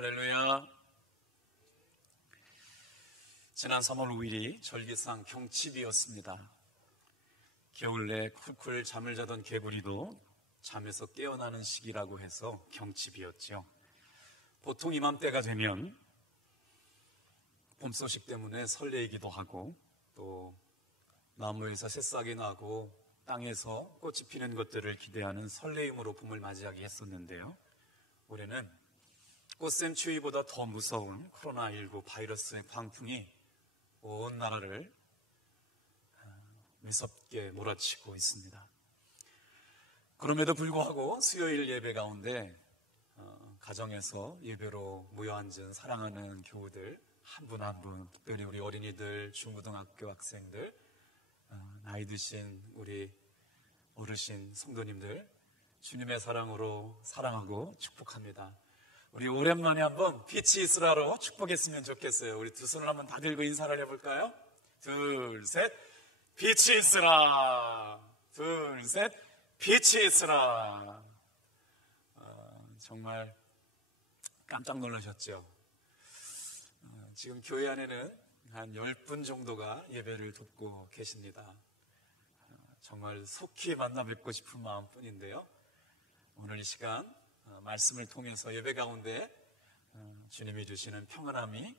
할렐루야. 지난 3월 5일이 절기상 경칩이었습니다. 겨울 내 쿨쿨 잠을 자던 개구리도 잠에서 깨어나는 시기라고 해서 경칩이었죠. 보통 이맘때가 되면 봄 소식 때문에 설레이기도 하고, 또 나무에서 새싹이 나고 땅에서 꽃이 피는 것들을 기대하는 설레임으로 봄을 맞이하게 했었는데요. 올해는 꽃샘추위보다 더 무서운 코로나19 바이러스의 광풍이 온 나라를 매섭게 몰아치고 있습니다. 그럼에도 불구하고 수요일 예배 가운데 가정에서 예배로 모여앉은 사랑하는 교우들 한 분 한 분, 특별히 우리 어린이들, 중고등학교 학생들, 나이 드신 우리 어르신 성도님들, 주님의 사랑으로 사랑하고 축복합니다. 우리 오랜만에 한번 빛이 있으라로 축복했으면 좋겠어요. 우리 두 손을 한번 다 들고 인사를 해볼까요? 둘, 셋. 빛이 있으라. 둘, 셋. 빛이 있으라. 정말 깜짝 놀라셨죠? 지금 교회 안에는 한 10분 정도가 예배를 돕고 계십니다. 정말 속히 만나 뵙고 싶은 마음뿐인데요. 오늘 이 시간 말씀을 통해서 예배 가운데 주님이 주시는 평안함이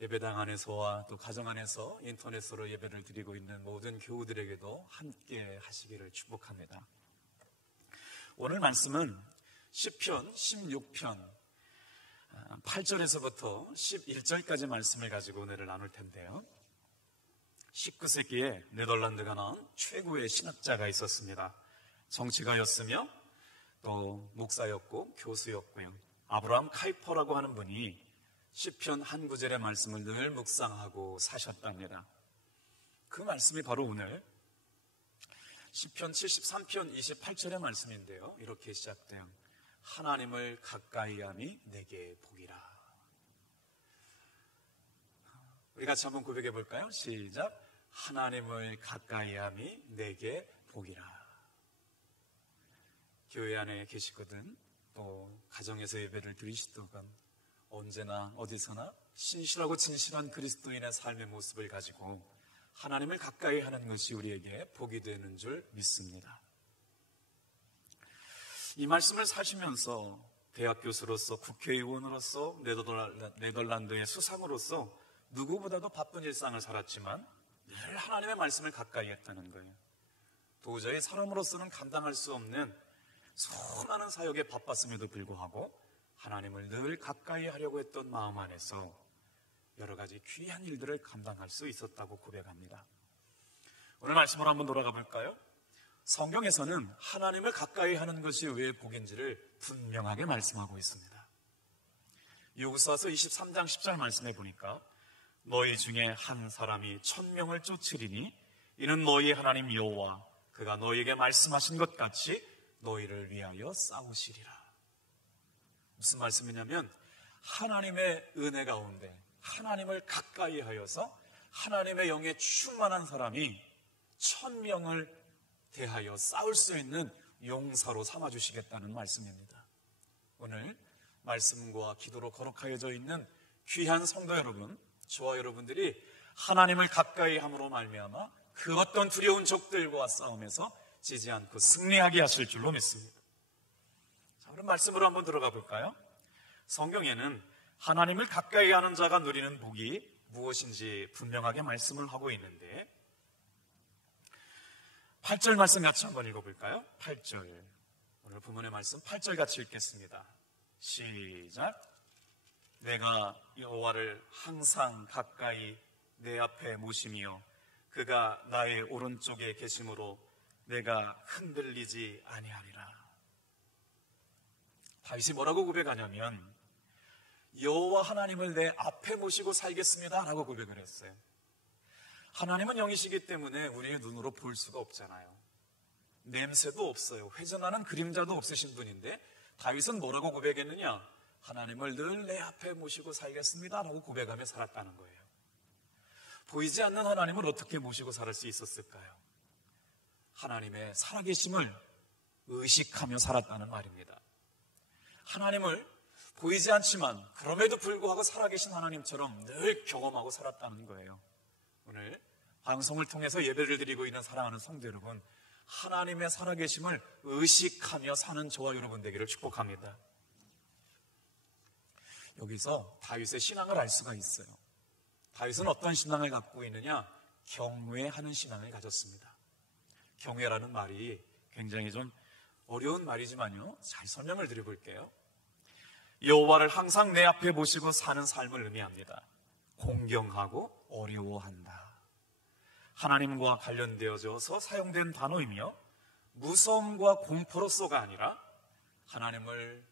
예배당 안에서와 또 가정 안에서 인터넷으로 예배를 드리고 있는 모든 교우들에게도 함께 하시기를 축복합니다. 오늘 말씀은 시편 16편 8절에서부터 11절까지 말씀을 가지고 은혜를 나눌 텐데요. 19세기에 네덜란드가 낳은 최고의 신학자가 있었습니다. 정치가였으며 또 목사였고 교수였고요. 아브라함 카이퍼라고 하는 분이 시편 한 구절의 말씀을 늘 묵상하고 사셨답니다. 그 말씀이 바로 오늘 시편 73편 28절의 말씀인데요. 이렇게 시작돼요. 하나님을 가까이함이 내게 복이라. 우리 같이 한번 고백해 볼까요? 시작. 하나님을 가까이함이 내게 복이라. 교회 안에 계시거든, 또 가정에서 예배를 드리시거든, 언제나 어디서나 신실하고 진실한 그리스도인의 삶의 모습을 가지고 하나님을 가까이 하는 것이 우리에게 복이 되는 줄 믿습니다. 이 말씀을 사시면서 대학 교수로서, 국회의원으로서, 네덜란드의 수상으로서 누구보다도 바쁜 일상을 살았지만 늘 하나님의 말씀을 가까이 했다는 거예요. 도저히 사람으로서는 감당할 수 없는 수많은 사역에 바빴음에도 불구하고 하나님을 늘 가까이 하려고 했던 마음 안에서 여러 가지 귀한 일들을 감당할 수 있었다고 고백합니다. 오늘 말씀으로 한번 돌아가 볼까요? 성경에서는 하나님을 가까이 하는 것이 왜 복인지를 분명하게 말씀하고 있습니다. 여호수아서 23장 10절 말씀해 보니까 너희 중에 한 사람이 1000명을 쫓으리니 이는 너희의 하나님 여호와 그가 너희에게 말씀하신 것 같이 너희를 위하여 싸우시리라. 무슨 말씀이냐면 하나님의 은혜 가운데 하나님을 가까이 하여서 하나님의 영에 충만한 사람이 1000명을 대하여 싸울 수 있는 용사로 삼아주시겠다는 말씀입니다. 오늘 말씀과 기도로 거룩하여져 있는 귀한 성도 여러분, 저와 여러분들이 하나님을 가까이 함으로 말미암아 그 어떤 두려운 적들과 싸움에서 지지 않고 승리하게 하실 줄로 믿습니다. 자, 그럼 말씀으로 한번 들어가 볼까요? 성경에는 하나님을 가까이 하는 자가 누리는 복이 무엇인지 분명하게 말씀을 하고 있는데 8절 말씀 같이 한번 읽어볼까요? 8절, 오늘 본문의 말씀 8절 같이 읽겠습니다. 시작. 내가 여호와를 항상 가까이 내 앞에 모시며 그가 나의 오른쪽에 계심으로 내가 흔들리지 아니하리라. 다윗이 뭐라고 고백하냐면 여호와 하나님을 내 앞에 모시고 살겠습니다 라고 고백을 했어요. 하나님은 영이시기 때문에 우리의 눈으로 볼 수가 없잖아요. 냄새도 없어요. 회전하는 그림자도 없으신 분인데 다윗은 뭐라고 고백했느냐? 하나님을 늘 내 앞에 모시고 살겠습니다 라고 고백하며 살았다는 거예요. 보이지 않는 하나님을 어떻게 모시고 살 수 있었을까요? 하나님의 살아계심을 의식하며 살았다는 말입니다. 하나님을 보이지 않지만 그럼에도 불구하고 살아계신 하나님처럼 늘 경험하고 살았다는 거예요. 오늘 방송을 통해서 예배를 드리고 있는 사랑하는 성도 여러분, 하나님의 살아계심을 의식하며 사는 저와 여러분 되기를 축복합니다. 여기서 다윗의 신앙을 알 수가 있어요. 다윗은 어떤 신앙을 갖고 있느냐? 경외하는 신앙을 가졌습니다. 경외라는 말이 굉장히 좀 어려운 말이지만요, 잘 설명을 드려볼게요. 여호와를 항상 내 앞에 모시고 사는 삶을 의미합니다. 공경하고 어려워한다. 하나님과 관련되어져서 사용된 단어이며 무서움과 공포로서가 아니라 하나님을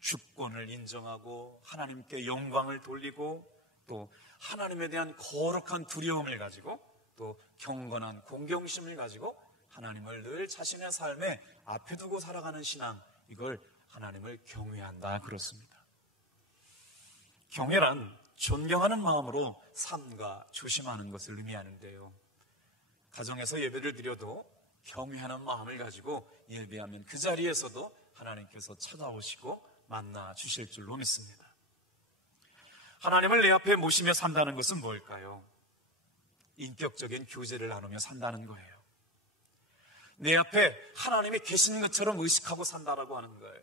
주권을 인정하고 하나님께 영광을 돌리고 또 하나님에 대한 거룩한 두려움을 가지고 또 경건한 공경심을 가지고 하나님을 늘 자신의 삶에 앞에 두고 살아가는 신앙, 이걸 하나님을 경외한다 그렇습니다. 경외란 존경하는 마음으로 삼가 조심하는 것을 의미하는데요, 가정에서 예배를 드려도 경외하는 마음을 가지고 예배하면 그 자리에서도 하나님께서 찾아오시고 만나 주실 줄로 믿습니다. 하나님을 내 앞에 모시며 산다는 것은 뭘까요? 인격적인 교제를 나누며 산다는 거예요. 내 앞에 하나님이 계신 것처럼 의식하고 산다라고 하는 거예요.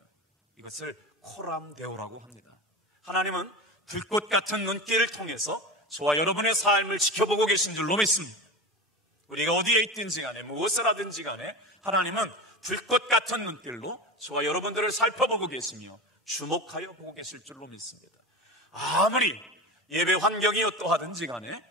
이것을 코람데오라고 합니다. 하나님은 불꽃 같은 눈길을 통해서 저와 여러분의 삶을 지켜보고 계신 줄로 믿습니다. 우리가 어디에 있든지 간에 무엇을 하든지 간에 하나님은 불꽃 같은 눈길로 저와 여러분들을 살펴보고 계시며 주목하여 보고 계실 줄로 믿습니다. 아무리 예배 환경이 어떠하든지 간에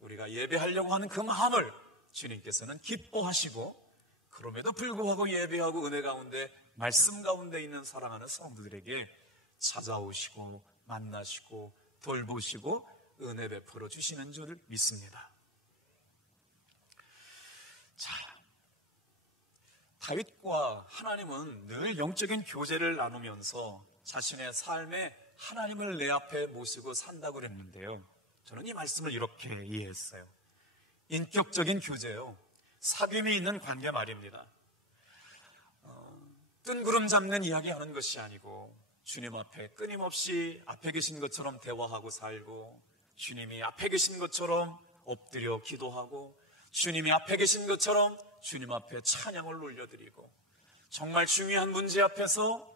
우리가 예배하려고 하는 그 마음을 주님께서는 기뻐하시고, 그럼에도 불구하고 예배하고 은혜 가운데 말씀 가운데 있는 사랑하는 성도들에게 찾아오시고 만나시고 돌보시고 은혜 베풀어 주시는 줄 믿습니다. 자, 다윗과 하나님은 늘 영적인 교제를 나누면서 자신의 삶에 하나님을 내 앞에 모시고 산다고 그랬는데요, 저는 이 말씀을 이렇게 이해했어요. 인격적인 교제요, 사귐이 있는 관계 말입니다. 뜬구름 잡는 이야기하는 것이 아니고 주님 앞에 끊임없이 앞에 계신 것처럼 대화하고 살고, 주님이 앞에 계신 것처럼 엎드려 기도하고, 주님이 앞에 계신 것처럼 주님 앞에 찬양을 올려드리고, 정말 중요한 문제 앞에서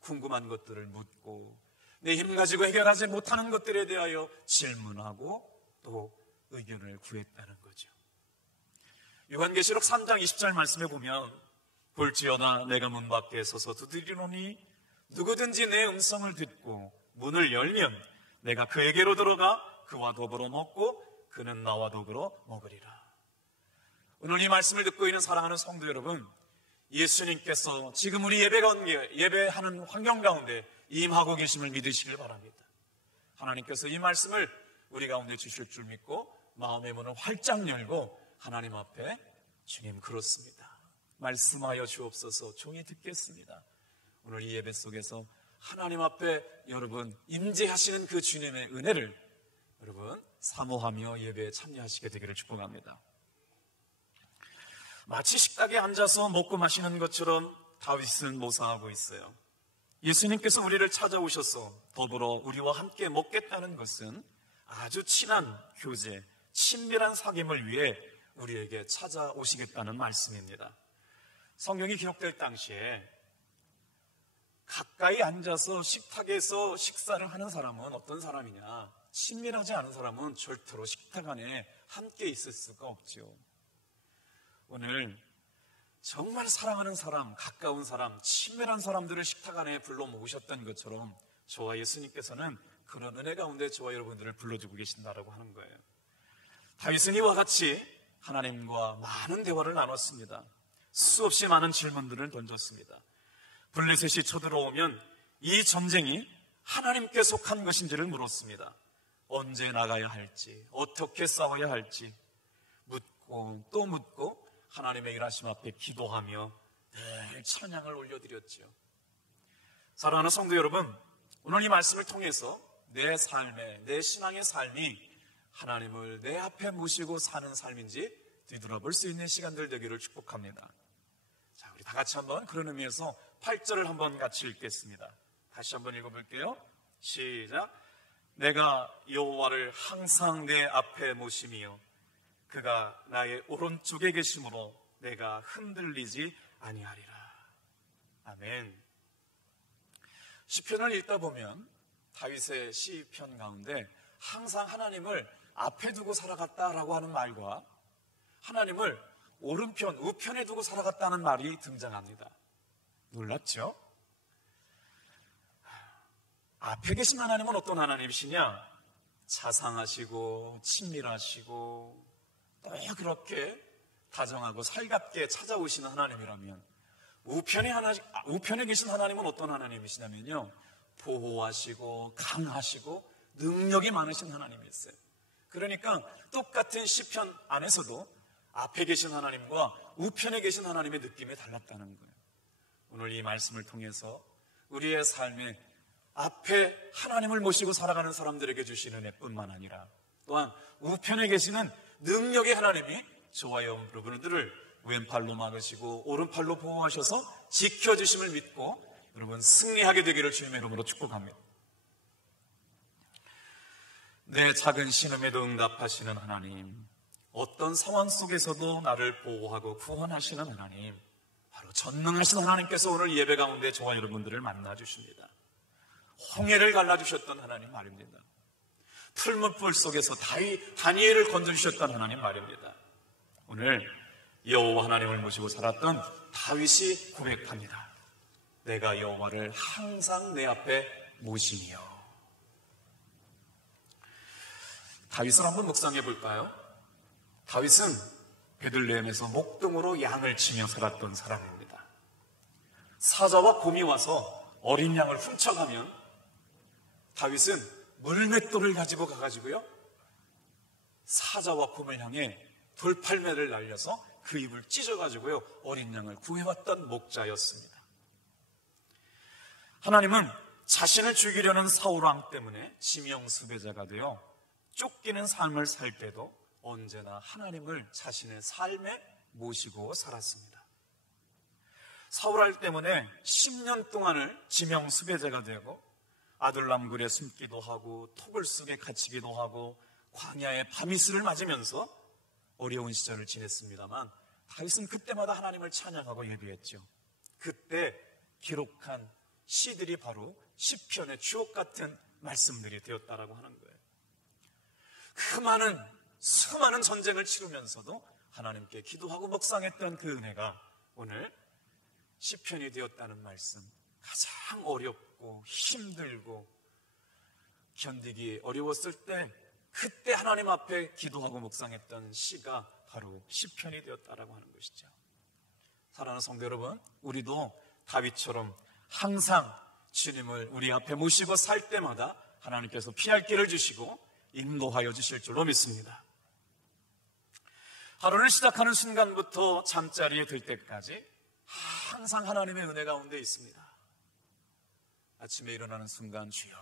궁금한 것들을 묻고 내 힘 가지고 해결하지 못하는 것들에 대하여 질문하고 또 의견을 구했다는 거죠. 요한계시록 3장 20절 말씀에 보면, 볼지어다 내가 문 밖에 서서 두드리노니 누구든지 내 음성을 듣고 문을 열면 내가 그에게로 들어가 그와 더불어 먹고 그는 나와 더불어 먹으리라. 오늘 이 말씀을 듣고 있는 사랑하는 성도 여러분, 예수님께서 지금 우리 예배하는 환경 가운데 임하고 계심을 믿으시길 바랍니다. 하나님께서 이 말씀을 우리 가운데 주실 줄 믿고 마음의 문을 활짝 열고 하나님 앞에, 주님 그렇습니다, 말씀하여 주옵소서, 종이 듣겠습니다. 오늘 이 예배 속에서 하나님 앞에 여러분 임재하시는 그 주님의 은혜를 여러분 사모하며 예배에 참여하시게 되기를 축복합니다. 마치 식탁에 앉아서 먹고 마시는 것처럼 다윗은 모사하고 있어요. 예수님께서 우리를 찾아오셔서 더불어 우리와 함께 먹겠다는 것은 아주 친한 교제, 친밀한 사귐을 위해 우리에게 찾아오시겠다는 말씀입니다. 성경이 기록될 당시에 가까이 앉아서 식탁에서 식사를 하는 사람은 어떤 사람이냐? 친밀하지 않은 사람은 절대로 식탁 안에 함께 있을 수가 없죠. 오늘 정말 사랑하는 사람, 가까운 사람, 친밀한 사람들을 식탁 안에 불러 모으셨던 것처럼 저와 예수님께서는 그런 은혜 가운데 저와 여러분들을 불러주고 계신다라고 하는 거예요. 다윗은 이와 같이 하나님과 많은 대화를 나눴습니다. 수없이 많은 질문들을 던졌습니다. 블레셋이 쳐들어오면 이 전쟁이 하나님께 속한 것인지를 물었습니다. 언제 나가야 할지, 어떻게 싸워야 할지 묻고 또 묻고 하나님의 일하심 앞에 기도하며 늘 찬양을 올려드렸지요. 사랑하는 성도 여러분, 오늘 이 말씀을 통해서 내 삶에, 내 신앙의 삶이 하나님을 내 앞에 모시고 사는 삶인지 뒤돌아볼 수 있는 시간들 되기를 축복합니다. 자, 우리 다 같이 한번 그런 의미에서 8절을 한번 같이 읽겠습니다. 다시 한번 읽어볼게요. 시작. 내가 여호와를 항상 내 앞에 모시며 그가 나의 오른쪽에 계심으로 내가 흔들리지 아니하리라. 아멘. 시편을 읽다 보면 다윗의 시편 가운데 항상 하나님을 앞에 두고 살아갔다라고 하는 말과 하나님을 오른편, 우편에 두고 살아갔다는 말이 등장합니다. 놀랍죠? 앞에 계신 하나님은 어떤 하나님이시냐? 자상하시고 친밀하시고 또 그렇게 다정하고 살갑게 찾아오시는 하나님이라면 우편에 계신 하나님은 어떤 하나님이시냐면요, 보호하시고 강하시고 능력이 많으신 하나님이었어요. 그러니까 똑같은 시편 안에서도 앞에 계신 하나님과 우편에 계신 하나님의 느낌이 달랐다는 거예요. 오늘 이 말씀을 통해서 우리의 삶에 앞에 하나님을 모시고 살아가는 사람들에게 주시는 은혜뿐만 아니라 또한 우편에 계시는 능력의 하나님이 저와 여러분들을 왼팔로 막으시고 오른팔로 보호하셔서 지켜주심을 믿고 여러분 승리하게 되기를 주님의 이름으로 축복합니다. 내 작은 신음에도 응답하시는 하나님, 어떤 상황 속에서도 나를 보호하고 구원하시는 하나님, 바로 전능하신 하나님께서 오늘 예배 가운데 저와 여러분들을 만나주십니다. 홍해를 갈라주셨던 하나님 말입니다. 풀문불 속에서 다니엘을 건져주셨던 하나님 말입니다. 오늘 여호와 하나님을 모시고 살았던 다윗이 고백합니다. 내가 여호와를 항상 내 앞에 모시며. 다윗을 한번 묵상해 볼까요? 다윗은 베들레헴에서 목동으로 양을 치며 살았던 사람입니다. 사자와 곰이 와서 어린 양을 훔쳐가면 다윗은 물맷돌을 가지고 가가지고요, 사자와 곰을 향해 돌팔매를 날려서 그 입을 찢어가지고요 어린 양을 구해왔던 목자였습니다. 하나님은 자신을 죽이려는 사울왕 때문에 지명수배자가 되어 쫓기는 삶을 살 때도 언제나 하나님을 자신의 삶에 모시고 살았습니다. 사울왕 때문에 10년 동안을 지명수배자가 되고 아둘람굴에 숨기도 하고 토굴 속에 갇히기도 하고 광야의 밤이슬을 맞으면서 어려운 시절을 지냈습니다만 다윗은 그때마다 하나님을 찬양하고 예배했죠. 그때 기록한 시들이 바로 시편의 주옥 같은 말씀들이 되었다라고 하는 거예요. 그 수많은 전쟁을 치르면서도 하나님께 기도하고 묵상했던 그 은혜가 오늘 시편이 되었다는 말씀, 가장 어렵고 힘들고 견디기 어려웠을 때 그때 하나님 앞에 기도하고 묵상했던 시가 바로 시편이 되었다라고 하는 것이죠. 사랑하는 성도 여러분, 우리도 다윗처럼 항상 주님을 우리 앞에 모시고 살 때마다 하나님께서 피할 길을 주시고 인도하여 주실 줄로 믿습니다. 하루를 시작하는 순간부터 잠자리에 들 때까지 항상 하나님의 은혜 가운데 있습니다. 아침에 일어나는 순간 주여,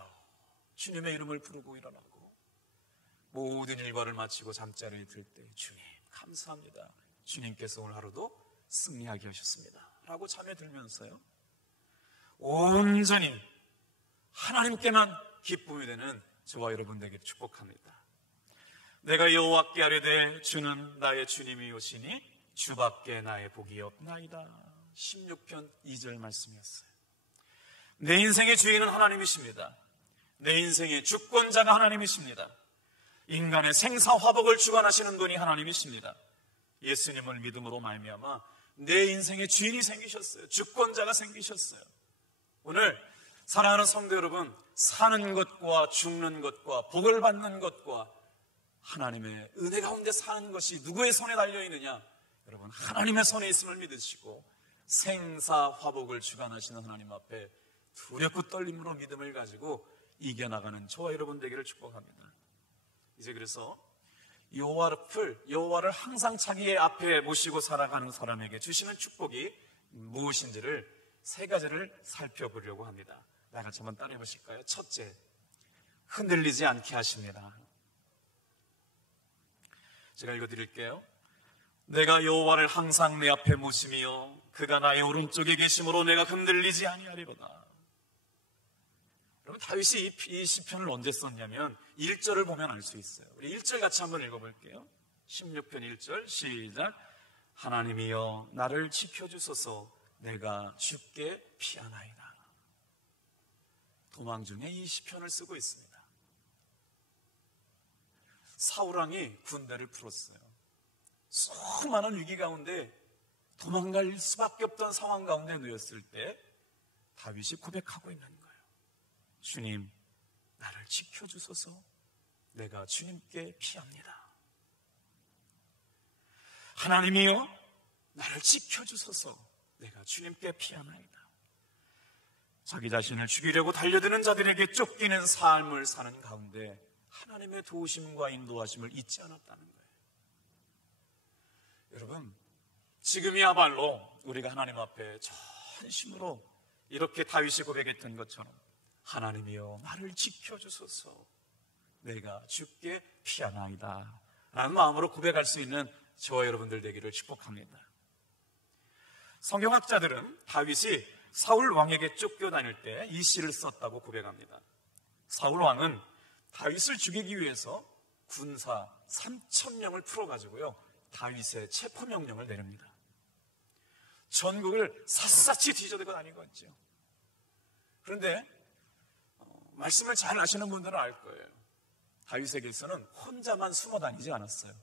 주님의 이름을 부르고 일어나고 모든 일과를 마치고 잠자리에 들 때 주님 감사합니다, 주님께서 오늘 하루도 승리하게 하셨습니다 라고 잠에 들면서요 온전히 하나님께만 기쁨이 되는 저와 여러분들에게 축복합니다. 내가 여호와께 아뢰되 주는 나의 주님이오시니 주밖에 나의 복이 없나이다. 16편 2절 말씀이었어요. 내 인생의 주인은 하나님이십니다. 내 인생의 주권자가 하나님이십니다. 인간의 생사화복을 주관하시는 분이 하나님이십니다. 예수님을 믿음으로 말미암아 내 인생의 주인이 생기셨어요. 주권자가 생기셨어요. 오늘 사랑하는 성도 여러분, 사는 것과 죽는 것과 복을 받는 것과 하나님의 은혜 가운데 사는 것이 누구의 손에 달려있느냐? 여러분, 하나님의 손에 있음을 믿으시고 생사화복을 주관하시는 하나님 앞에 두렵고 떨림으로 믿음을 가지고 이겨나가는 저와 여러분 되기를 축복합니다. 이제 그래서 여호와를 항상 자기의 앞에 모시고 살아가는 사람에게 주시는 축복이 무엇인지를 세 가지를 살펴보려고 합니다. 다 같이 한번 따라해 보실까요? 첫째, 흔들리지 않게 하십니다. 제가 읽어드릴게요. 내가 여호와를 항상 내 앞에 모시며 그가 나의 오른쪽에 계심으로 내가 흔들리지 아니하리로다. 다윗이 이 시편을 언제 썼냐면 1절을 보면 알 수 있어요. 우리 1절 같이 한번 읽어볼게요. 16편 1절 시작. 하나님이여 나를 지켜주소서 내가 주께 피하나이다. 도망 중에 이 시편을 쓰고 있습니다. 사울왕이 군대를 풀었어요. 수많은 위기 가운데 도망갈 수밖에 없던 상황 가운데 놓였을 때 다윗이 고백하고 있는 거예요. 주님, 나를 지켜주소서 내가 주님께 피합니다. 하나님이여 나를 지켜주소서 내가 주님께 피하나이다. 자기 자신을 죽이려고 달려드는 자들에게 쫓기는 삶을 사는 가운데 하나님의 도우심과 인도하심을 잊지 않았다는 거예요. 여러분, 지금이야말로 우리가 하나님 앞에 전심으로 이렇게 다윗이 고백했던 것처럼 하나님이여 나를 지켜주소서 내가 주께 피하나이다 라는 마음으로 고백할 수 있는 저와 여러분들 되기를 축복합니다. 성경학자들은 다윗이 사울 왕에게 쫓겨다닐 때 이 시를 썼다고 고백합니다. 사울 왕은 다윗을 죽이기 위해서 군사 3,000명을 풀어가지고요 다윗의 체포명령을 내립니다. 전국을 샅샅이 뒤져대고 다니고 있죠. 그런데 말씀을 잘 아시는 분들은 알 거예요. 다윗에게서는 혼자만 숨어 다니지 않았어요.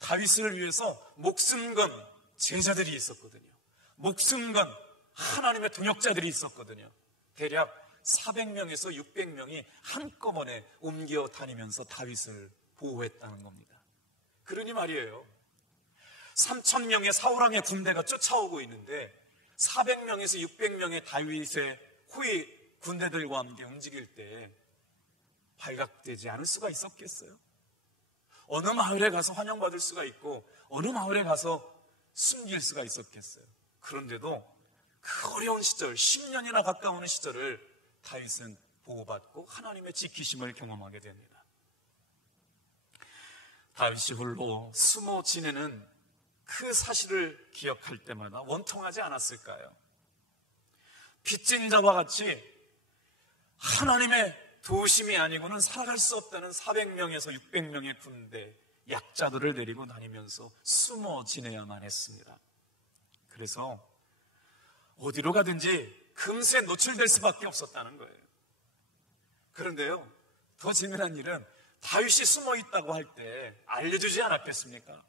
다윗을 위해서 목숨 건 제자들이 있었거든요. 목숨 건 하나님의 동역자들이 있었거든요. 대략 400명에서 600명이 한꺼번에 옮겨 다니면서 다윗을 보호했다는 겁니다. 그러니 말이에요. 3,000명의 사울왕의 군대가 쫓아오고 있는데 400명에서 600명의 다윗의 호위 군대들과 함께 움직일 때 발각되지 않을 수가 있었겠어요? 어느 마을에 가서 환영받을 수가 있고 어느 마을에 가서 숨길 수가 있었겠어요? 그런데도 그 어려운 시절 10년이나 가까운 시절을 다윗은 보호받고 하나님의 지키심을 경험하게 됩니다. 다윗이 홀로 숨어 지내는 그 사실을 기억할 때마다 원통하지 않았을까요? 빚진 자와 같이 하나님의 도우심이 아니고는 살아갈 수 없다는 400명에서 600명의 군대 약자들을 데리고 다니면서 숨어 지내야만 했습니다. 그래서 어디로 가든지 금세 노출될 수밖에 없었다는 거예요. 그런데요, 더 재미난 일은 다윗이 숨어 있다고 할 때 알려주지 않았겠습니까?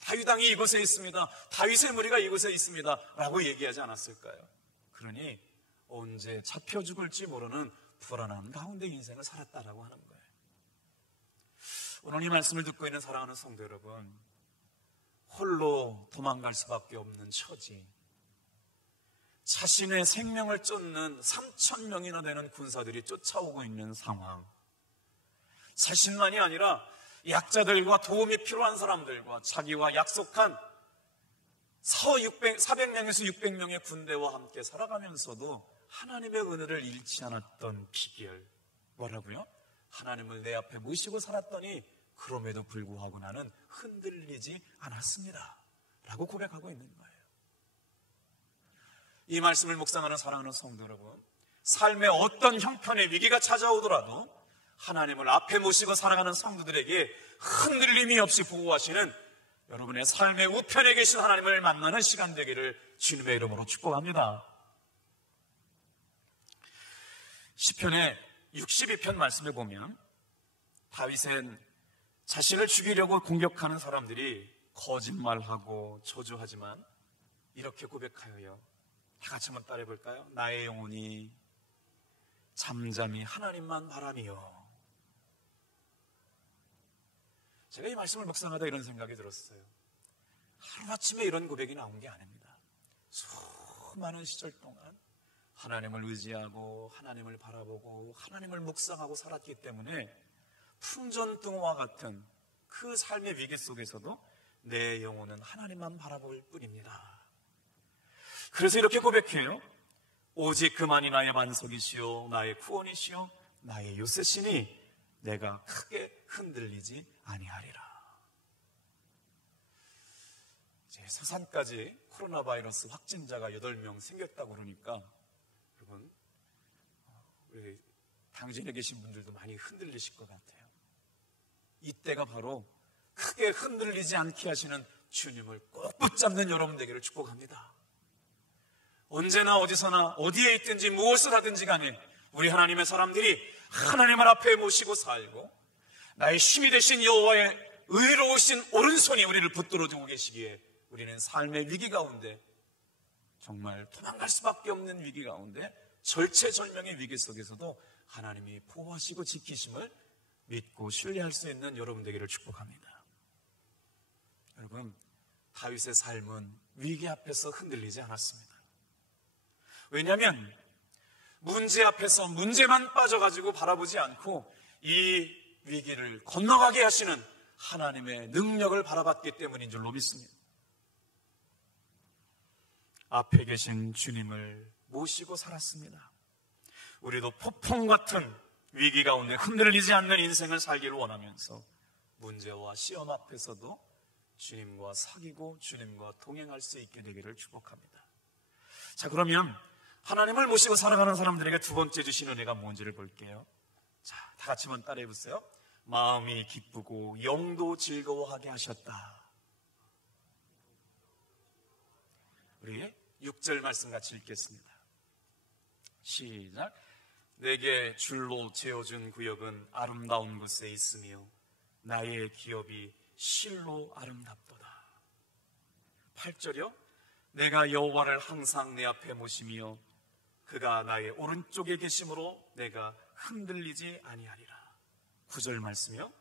다윗 왕이 이곳에 있습니다. 다윗의 무리가 이곳에 있습니다. 라고 얘기하지 않았을까요? 그러니 언제 잡혀 죽을지 모르는 불안한 가운데 인생을 살았다라고 하는 거예요. 오늘 이 말씀을 듣고 있는 사랑하는 성도 여러분, 홀로 도망갈 수밖에 없는 처지, 자신의 생명을 쫓는 3,000명이나 되는 군사들이 쫓아오고 있는 상황, 자신만이 아니라 약자들과 도움이 필요한 사람들과 자기와 약속한 400명에서 600명의 군대와 함께 살아가면서도 하나님의 은혜를 잃지 않았던 비결, 뭐라고요? 하나님을 내 앞에 모시고 살았더니 그럼에도 불구하고 나는 흔들리지 않았습니다 라고 고백하고 있는 거예요. 이 말씀을 묵상하는 사랑하는 성도 여러분, 삶의 어떤 형편의 위기가 찾아오더라도 하나님을 앞에 모시고 살아가는 성도들에게 흔들림이 없이 보호하시는 여러분의 삶의 우편에 계신 하나님을 만나는 시간 되기를 주님의 이름으로 축복합니다. 시편의 62편 말씀을 보면 다윗은 자신을 죽이려고 공격하는 사람들이 거짓말하고 저주하지만 이렇게 고백하여요. 다 같이 한번 따라해 볼까요? 나의 영혼이 잠잠히 하나님만 바라며. 제가 이 말씀을 묵상하다 이런 생각이 들었어요. 하루아침에 이런 고백이 나온 게 아닙니다. 수많은 시절 동안 하나님을 의지하고 하나님을 바라보고 하나님을 묵상하고 살았기 때문에 풍전등화와 같은 그 삶의 위기 속에서도 내 영혼은 하나님만 바라볼 뿐입니다. 그래서 이렇게 고백해요. 오직 그만이 나의 반석이시요 나의 구원이시요 나의 요새시니 내가 크게 흔들리지 아니하리라. 이제 서산까지 코로나 바이러스 확진자가 8명 생겼다고 그러니까 여러분, 우리 당신에 계신 분들도 많이 흔들리실 것 같아요. 이때가 바로 크게 흔들리지 않게 하시는 주님을 꼭 붙잡는 여러분 되기를 축복합니다. 언제나 어디서나 어디에 있든지 무엇을 하든지 간에 우리 하나님의 사람들이 하나님을 앞에 모시고 살고 나의 힘이 되신 여호와의 의로우신 오른손이 우리를 붙들어주고 계시기에 우리는 삶의 위기 가운데, 정말 도망갈 수밖에 없는 위기 가운데, 절체절명의 위기 속에서도 하나님이 보호하시고 지키심을 믿고 신뢰할 수 있는 여러분 되기를 축복합니다. 여러분, 다윗의 삶은 위기 앞에서 흔들리지 않았습니다. 왜냐하면 문제 앞에서 문제만 빠져가지고 바라보지 않고 이 위기를 건너가게 하시는 하나님의 능력을 바라봤기 때문인 줄로 믿습니다. 앞에 계신 주님을 모시고 살았습니다. 우리도 폭풍 같은 위기 가운데 흔들리지 않는 인생을 살기를 원하면서 문제와 시험 앞에서도 주님과 사귀고 주님과 동행할 수 있게 되기를 축복합니다. 자, 그러면 하나님을 모시고 살아가는 사람들에게 두 번째 주신 은혜가 뭔지를 볼게요. 자, 다 같이 한번 따라해 보세요. 마음이 기쁘고 영도 즐거워하게 하셨다. 우리 6절 말씀 같이 읽겠습니다. 시작. 내게 줄로 재어준 구역은 아름다운 곳에 있으며 나의 기업이 실로 아름답도다. 8절이요. 내가 여호와를 항상 내 앞에 모시며 그가 나의 오른쪽에 계심으로 내가 흔들리지 아니하리라. 9절 말씀이요.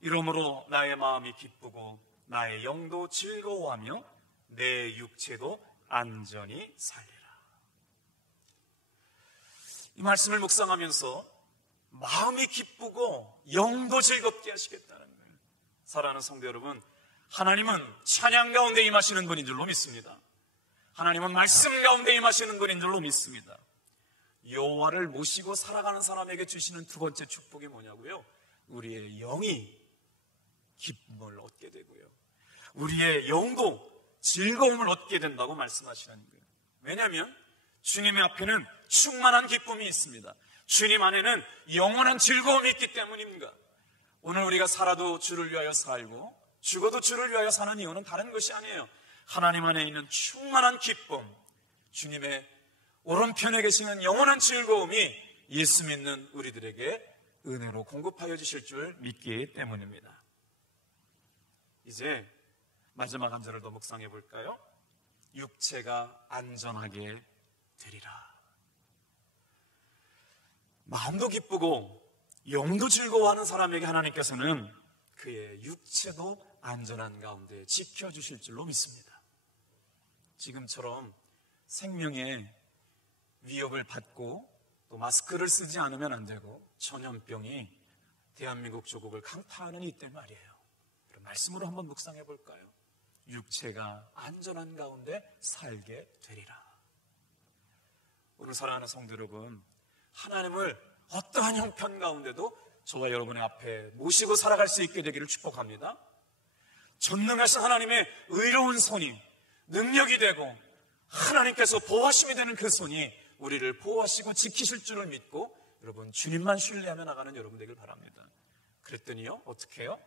이러므로 나의 마음이 기쁘고 나의 영도 즐거워하며 내 육체도 안전히 살리라. 이 말씀을 묵상하면서 마음이 기쁘고 영도 즐겁게 하시겠다는 거예요. 사랑하는 성도 여러분, 하나님은 찬양 가운데 임하시는 분인 줄로 믿습니다. 하나님은 말씀 가운데 임하시는 분인 줄로 믿습니다. 여호와를 모시고 살아가는 사람에게 주시는 두 번째 축복이 뭐냐고요? 우리의 영이 기쁨을 얻게 되고요, 우리의 영도 즐거움을 얻게 된다고 말씀하시는 거예요. 왜냐하면 주님의 앞에는 충만한 기쁨이 있습니다. 주님 안에는 영원한 즐거움이 있기 때문입니다. 오늘 우리가 살아도 주를 위하여 살고 죽어도 주를 위하여 사는 이유는 다른 것이 아니에요. 하나님 안에 있는 충만한 기쁨, 주님의 오른편에 계시는 영원한 즐거움이 예수 믿는 우리들에게 은혜로 공급하여 주실 줄 믿기 때문입니다. 이제 마지막 한 절을 더 묵상해 볼까요? 육체가 안전하게 되리라. 마음도 기쁘고 영도 즐거워하는 사람에게 하나님께서는 그의 육체도 안전한 가운데 지켜주실 줄로 믿습니다. 지금처럼 생명에 위협을 받고 또 마스크를 쓰지 않으면 안 되고 전염병이 대한민국 조국을 강타하는 이때 말이에요. 그럼 말씀으로 한번 묵상해 볼까요? 육체가 안전한 가운데 살게 되리라. 오늘 사랑하는 성도 여러분, 하나님을 어떠한 형편 가운데도 저와 여러분의 앞에 모시고 살아갈 수 있게 되기를 축복합니다. 전능하신 하나님의 의로운 손이 능력이 되고 하나님께서 보호하심이 되는 그 손이 우리를 보호하시고 지키실 줄을 믿고 여러분 주님만 신뢰하며 나가는 여러분 되길 바랍니다. 그랬더니요, 어떻게 해요?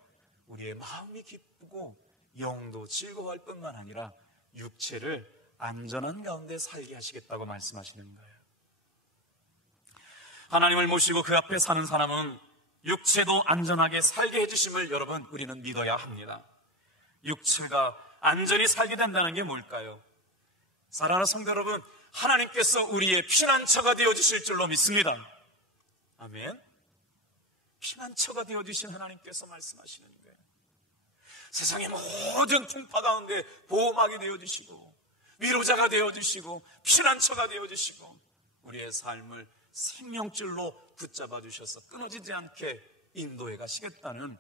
우리의 마음이 기쁘고 영도 즐거워할 뿐만 아니라 육체를 안전한 가운데 살게 하시겠다고 말씀하시는 거예요. 하나님을 모시고 그 앞에 사는 사람은 육체도 안전하게 살게 해주심을 여러분 우리는 믿어야 합니다. 육체가 안전히 살게 된다는 게 뭘까요? 사랑하는 성도 여러분, 하나님께서 우리의 피난처가 되어주실 줄로 믿습니다. 아멘. 피난처가 되어주신 하나님께서 말씀하시는 거예요. 세상의 모든 풍파 가운데 보호막이 되어주시고 위로자가 되어주시고 피난처가 되어주시고 우리의 삶을 생명줄로 붙잡아 주셔서 끊어지지 않게 인도해 가시겠다는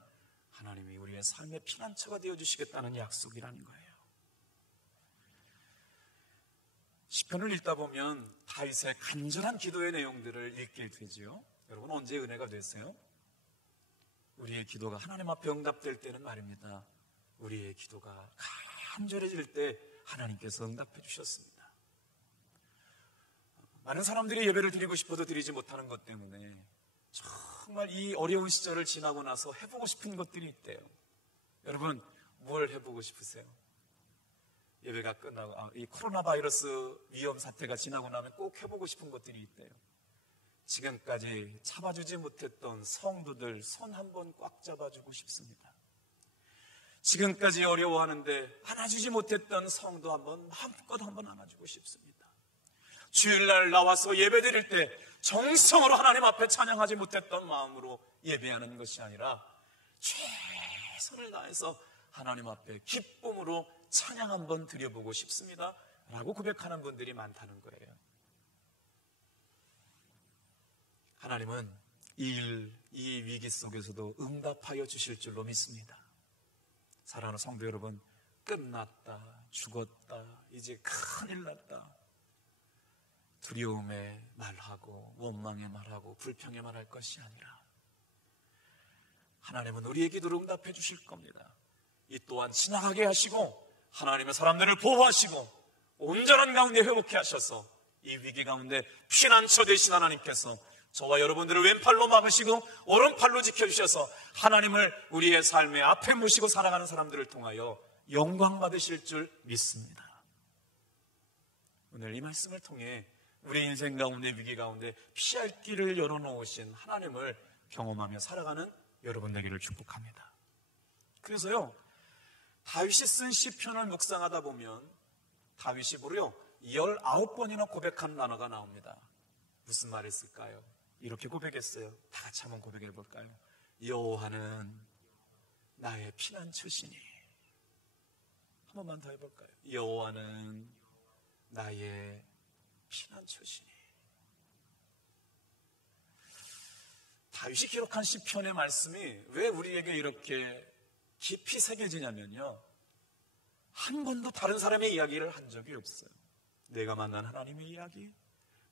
하나님이 우리의 삶의 피난처가 되어주시겠다는 약속이라는 거예요. 시편을 읽다 보면 다윗의 간절한 기도의 내용들을 읽게 되지요. 여러분, 언제 은혜가 됐어요? 우리의 기도가 하나님 앞에 응답될 때는 말입니다. 우리의 기도가 간절해질 때 하나님께서 응답해 주셨습니다. 많은 사람들이 예배를 드리고 싶어도 드리지 못하는 것 때문에 정말 이 어려운 시절을 지나고 나서 해보고 싶은 것들이 있대요. 여러분, 뭘 해보고 싶으세요? 예배가 끝나고 이 코로나 바이러스 위험 사태가 지나고 나면 꼭 해보고 싶은 것들이 있대요. 지금까지 잡아주지 못했던 성도들 손 한번 꽉 잡아주고 싶습니다. 지금까지 어려워하는데 안아주지 못했던 성도 한번 마음껏 한번 안아주고 싶습니다. 주일날 나와서 예배드릴 때 정성으로 하나님 앞에 찬양하지 못했던 마음으로 예배하는 것이 아니라 최선을 다해서 하나님 앞에 기쁨으로 찬양 한번 드려보고 싶습니다 라고 고백하는 분들이 많다는 거예요. 하나님은 이 위기 속에서도 응답하여 주실 줄로 믿습니다. 사랑하는 성도 여러분, 끝났다, 죽었다, 이제 큰일 났다, 두려움에 말하고 원망에 말하고 불평에 말할 것이 아니라 하나님은 우리의 기도를 응답해 주실 겁니다. 이 또한 지나가게 하시고 하나님의 사람들을 보호하시고 온전한 가운데 회복해 하셔서 이 위기 가운데 피난처 되신 하나님께서 저와 여러분들을 왼팔로 막으시고 오른팔로 지켜주셔서 하나님을 우리의 삶의 앞에 모시고 살아가는 사람들을 통하여 영광 받으실 줄 믿습니다. 오늘 이 말씀을 통해 우리 인생 가운데 위기 가운데 피할 길을 열어놓으신 하나님을 경험하며 살아가는 여러분 되기를 축복합니다. 그래서요, 다윗이 쓴 시편을 묵상하다 보면 다윗이 무려 19번이나 고백한 단어가 나옵니다. 무슨 말이 있을까요? 이렇게 고백했어요. 다 같이 한번 고백해 볼까요? 여호와는 나의 피난처시니. 한 번만 더 해볼까요? 여호와는 나의 피난처시니. 다윗이 기록한 시편의 말씀이 왜 우리에게 이렇게 깊이 새겨지냐면요, 한 번도 다른 사람의 이야기를 한 적이 없어요. 내가 만난 하나님의 이야기,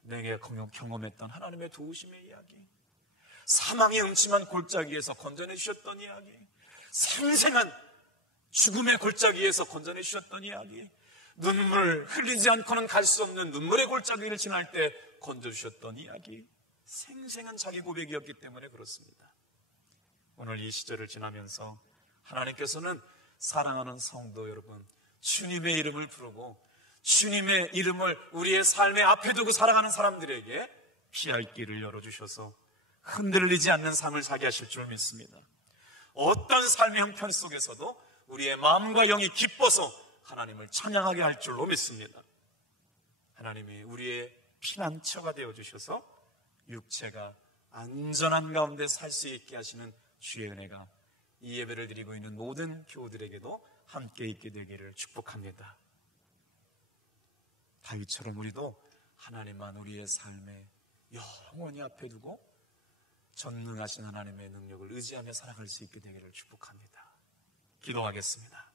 내가 경험했던 하나님의 도우심의 이야기, 사망의 음침한 골짜기에서 건져내 주셨던 이야기, 생생한 죽음의 골짜기에서 건져내 주셨던 이야기, 눈물 흘리지 않고는 갈 수 없는 눈물의 골짜기를 지날 때 건져주셨던 이야기, 생생한 자기 고백이었기 때문에 그렇습니다. 오늘 이 시절을 지나면서 하나님께서는 사랑하는 성도 여러분, 주님의 이름을 부르고 주님의 이름을 우리의 삶의 앞에 두고 살아가는 사람들에게 피할 길을 열어주셔서 흔들리지 않는 삶을 살게 하실 줄 믿습니다. 어떤 삶의 형편 속에서도 우리의 마음과 영이 기뻐서 하나님을 찬양하게 할 줄로 믿습니다. 하나님이 우리의 피난처가 되어주셔서 육체가 안전한 가운데 살 수 있게 하시는 주의 은혜가 이 예배를 드리고 있는 모든 교우들에게도 함께 있게 되기를 축복합니다. 다윗처럼 우리도 하나님만 우리의 삶에 영원히 앞에 두고 전능하신 하나님의 능력을 의지하며 살아갈 수 있게 되기를 축복합니다. 기도하겠습니다.